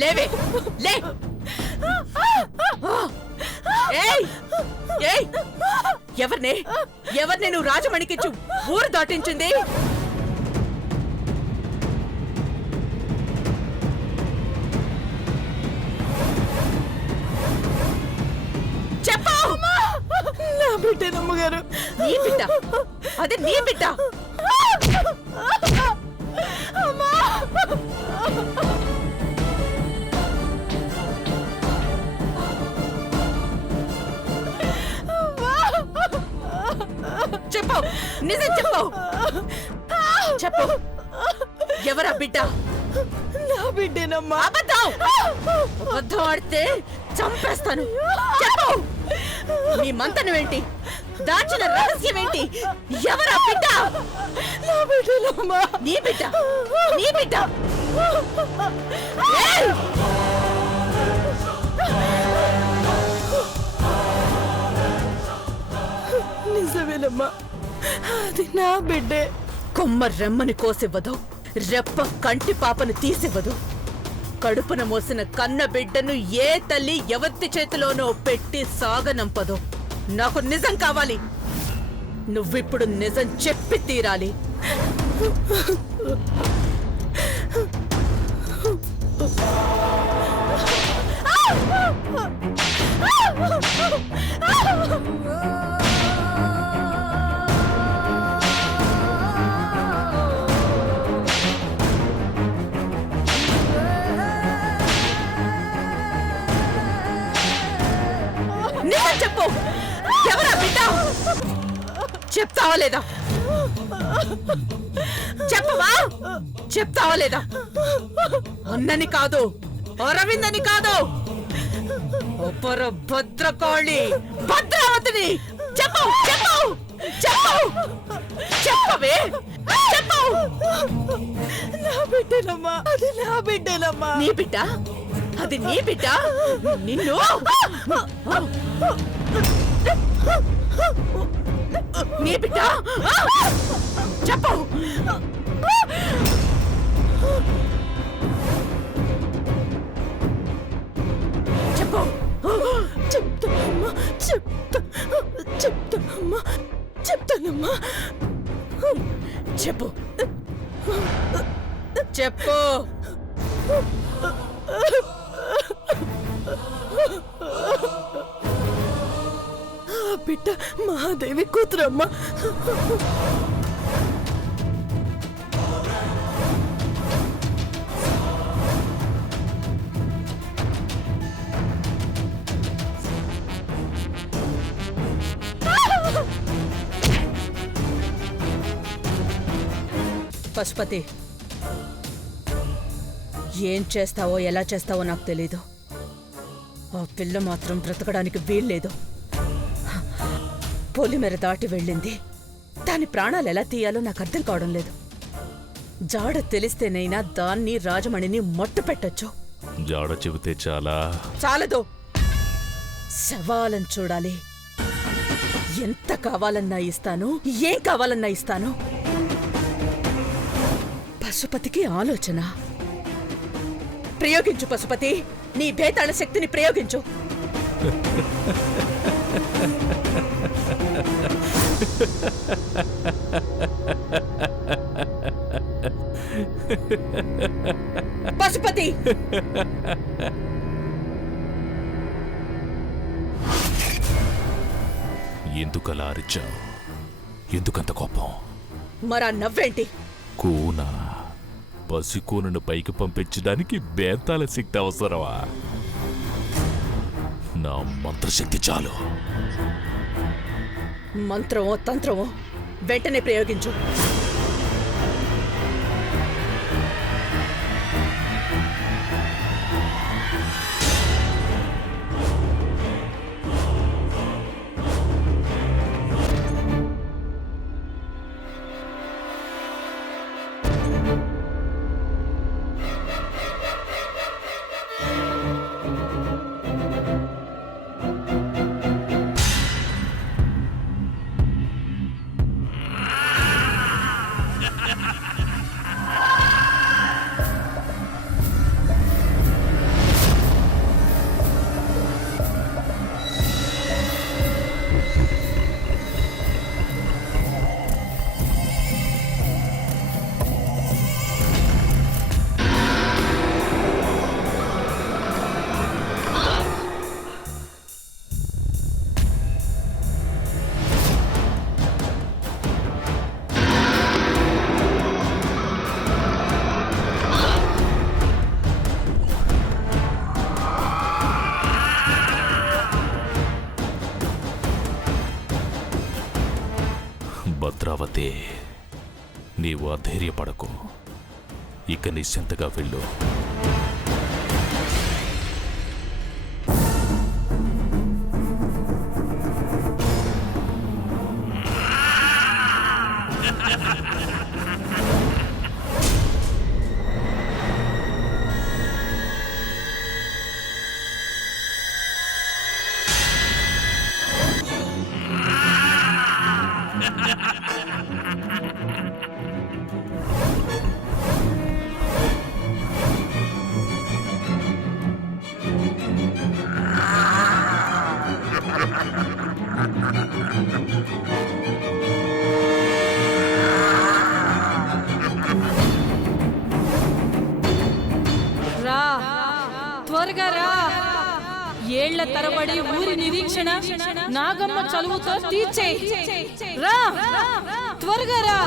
లేవే లే. ఏయ్ ఏయ్ ఎవరిని నువ్వు రాజమణికిచ్చు ఊరు దాటించింది? చెప్పు. నా బిడ్డేనమ్మగారు. నీ బిడ్డ? అదే నీ బిడ్డ? చెప్పు, నిజం చెప్పు. చెప్పు, ఎవరా బిడ్డ? నా బిడ్డేనమ్మా. అబద్ధం ఆడితే చంపేస్తాను. చెప్పు, నీ మంతనమేంటి? దాచిన రహస్యమేంటి? ఎవరా బిడ్డ? నా బిడ్డేనమ్మా. నీ బిడ్డ? నీ బిడ్డ? నిజమేనమ్మా, అది నా బిడ్డే. కొమ్మ రెమ్మని కోసివ్వదు, రెప్ప కంటి పాపను తీసివ్వదు. కడుపున మోసిన కన్న బిడ్డను ఏ తల్లి ఎవరి చేతిలోనో పెట్టి సాగనంపదు. నాకు నిజం కావాలి. నువ్విప్పుడు నిజం చెప్పి తీరాలి. నిజం చెప్పు, ఎవరా బిడ్డ? చెప్తావా లేదా? చెప్పవా? చెప్తావా లేదా? అన్నని కాదు, అరవిందని కాదు, అపర భద్రకాళి భద్రావతిని. చెప్పు చెప్పు చెప్పు, చెప్పవే, చెప్పు. నా బిడ్డేనమ్మా, అది నా బిడ్డేనమ్మా. నీ బిడ్డ? అది నీ బిడ్డ? నిన్ను నీ బిడ్డ? చెప్పు. చెప్పు. చెప్తానమ్మా, చెప్తానమ్మా, చెప్తానమ్మా. చెప్పు చెప్పు. ఆ బిడ్డ మహాదేవి కూతురమ్మా. పశుపతి, ఏం చేస్తావో ఎలా చేస్తావో నాకు తెలీదు. ఆ పిల్ల మాత్రం బ్రతకడానికి వీల్లేదు. పొలిమేర దాటి వెళ్ళింది. దాని ప్రాణాలు ఎలా తీయాలో నాకు అర్థం కావడం లేదు. జాడ తెలిస్తేనైనా దాన్ని రాజమణిని మట్టు పెట్టొచ్చు. జాడ చెబితే చాలదు. శవాలను చూడాలి. ఎంత కావాలన్నా ఇస్తాను, ఏం కావాలన్నా ఇస్తాను. పశుపతికి ఆలోచన. ప్రయోగించు పశుపతి, నీ భేతాళ శక్తిని ప్రయోగించు. పశుపతి, ఎందుకలా అరిచావు? ఎందుకంత కోపం? మరా నవ్వేంటి? కూన పసికూనను పైకి పంపించడానికి బేతాల శక్తి అవసరమా? నా మంత్రశక్తి చాలు. మంత్రమో తంత్రమో వెంటనే ప్రయోగించు. అమరావతి, నీవు అధైర్యపడకు. ఇక నిశ్చింతగా వెళ్ళు. రా, త్వరగా రా. ఏళ్ల తరబడి ఊరి నిరీక్షణ నాగమ్మ చలువుతో తీర్చే. రా, త్వరగా రా.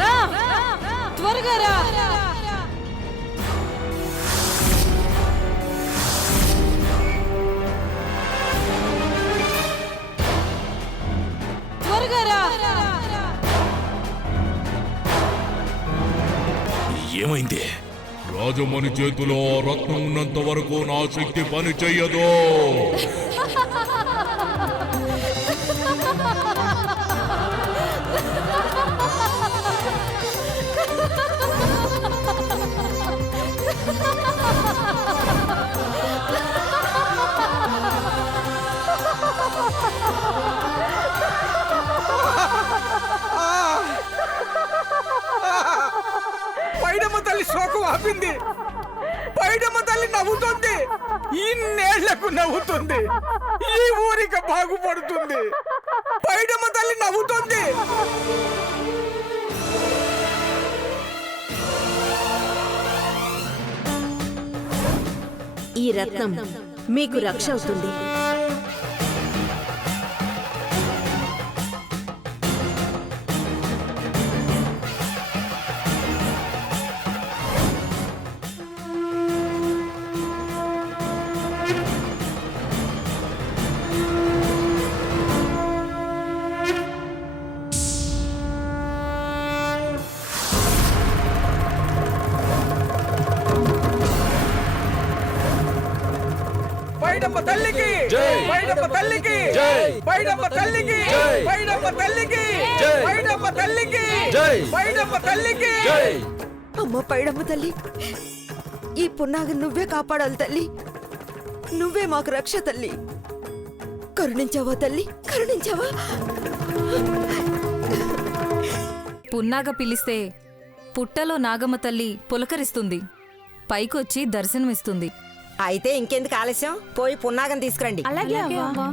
రా, త్వరగా రా. త్వరగా రా. ఏమైంది? రాజమణి చేతిలో ఆ రత్నం ఉన్నంత వరకు నా శక్తి పని చెయ్యదు. పైడమ్మ తల్లి శోకం ఆపింది. పైడమ్మ తల్లి నవ్వుతుంది. ఇన్నేళ్లకు నవ్వుతుంది. ఈ ఊరిక బాగుపడుతుంది. పైడమ్మ తల్లి నవ్వుతుంది. ఈ రత్నం మీకు రక్ష అవుతుంది. పైడమ్మ తల్లికి, పైడమ్మ తల్లికి, పైడమ్మ తల్లికి, పైడమ్మ తల్లికి, పైడమ్మ తల్లికి, పైడమ్మ తల్లికి. అమ్మ పైడమ్మ తల్లి, ఈ పున్నాగ నువ్వే కాపాడాలి తల్లి. నువ్వే మాకు రక్ష తల్లి. కరుణించావా తల్లి, కరుణించావా? పున్నాగ పిలిస్తే పుట్టలో నాగమ్మ తల్లి పులకరిస్తుంది, పైకొచ్చి దర్శనమిస్తుంది. అయితే ఇంకెందుకు ఆలస్యం, పోయి పున్నాగం తీసుకురండి. అలాగే అవ్వా.